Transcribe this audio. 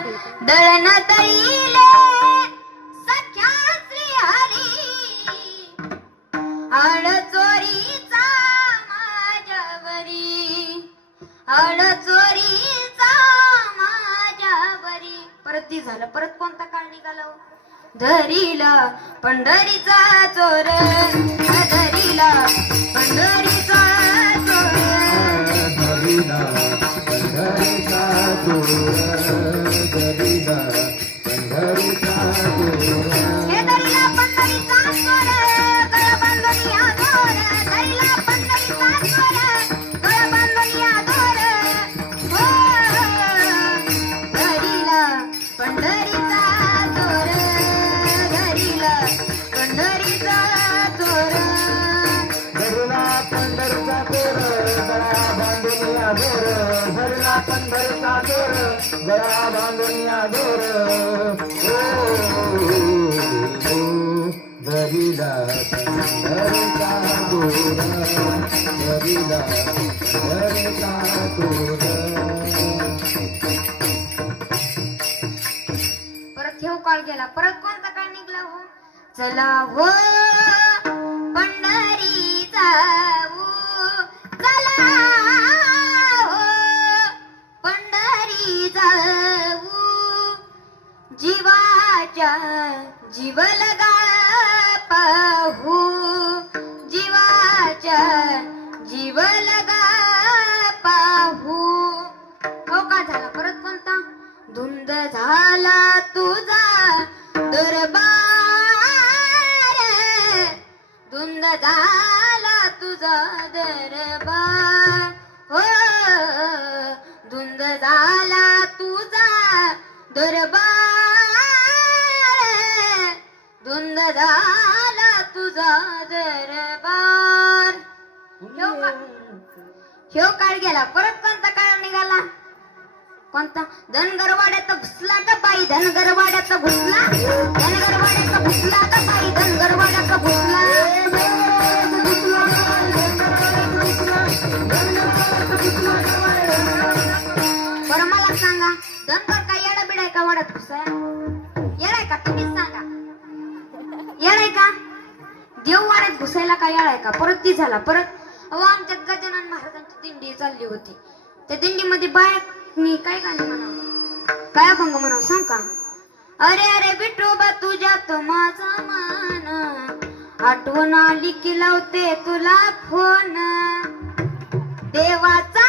दळण तळीले सख्या श्रीहरी आळ चोरीचा माझ्यावरी आळ चोरीचा माझ्यावरी. परत ती झालं. परत कोणता काळ निघाला हो? धरीला पंढरीचा चोर धरीला पंढरीचा चोर धरीला पंढरीचा चोर धरीला पंढरीचा चोर. हे धरीला पंढरीचा चोर गळा बांधून या दोर धरीला पंढरीचा चोर गळा बांधून या दोर हो धरीला पंढरीचा चोर धरीला पंढरीचा चोर. धरला पंढरचा चोर गळा बांधून या दोर धरला पंढरचा चोर गळा बांधून या दोर. धरीला पंढरचा चोर धरीला पंढरचा चोर. परत ठेव काळ गेला. परत कोणता काळ निघला हो? चला हो पंढरी जाऊ चला हो पंढरी जाऊ जीवाच्या जीव लगा पाहू जीवाच्या जीव लगा पाहू. हो का झाला. परत कोणता? धुंद झाला तुझा दरबार धुंद झाला तुझा दरबार हो धुंद झाला तुझा दरबार धुंद झाला तुझा दरबार. ह्यो काळ गेला. परत कोणता काळ निघाला? कोणता? धनगरवाड्यात घुसला का बाई धनगरवाड्यात घुसला धनगरवाड्यात घुसला का बाई धनगरवाड्यात घुसला. बरं मला सांगा धनगर काय येडा बिडाय का वाड्यात घुसाय? येडाय का? तुम्हीच सांगा. येडाय का? देव वाड्यात घुसायला का येडाय का? परत ती झाला. परत अहो आमच्यात गजानन महाराजांची दिंडी चालली होती. त्या दिंडीमध्ये बायकनी काय गाणं म्हणावं काय अभंग म्हणावं सांग का? अरे अरे विठोबा तुझ्यात माझा मान आठवण आली की लावते तुला फोन देवाचा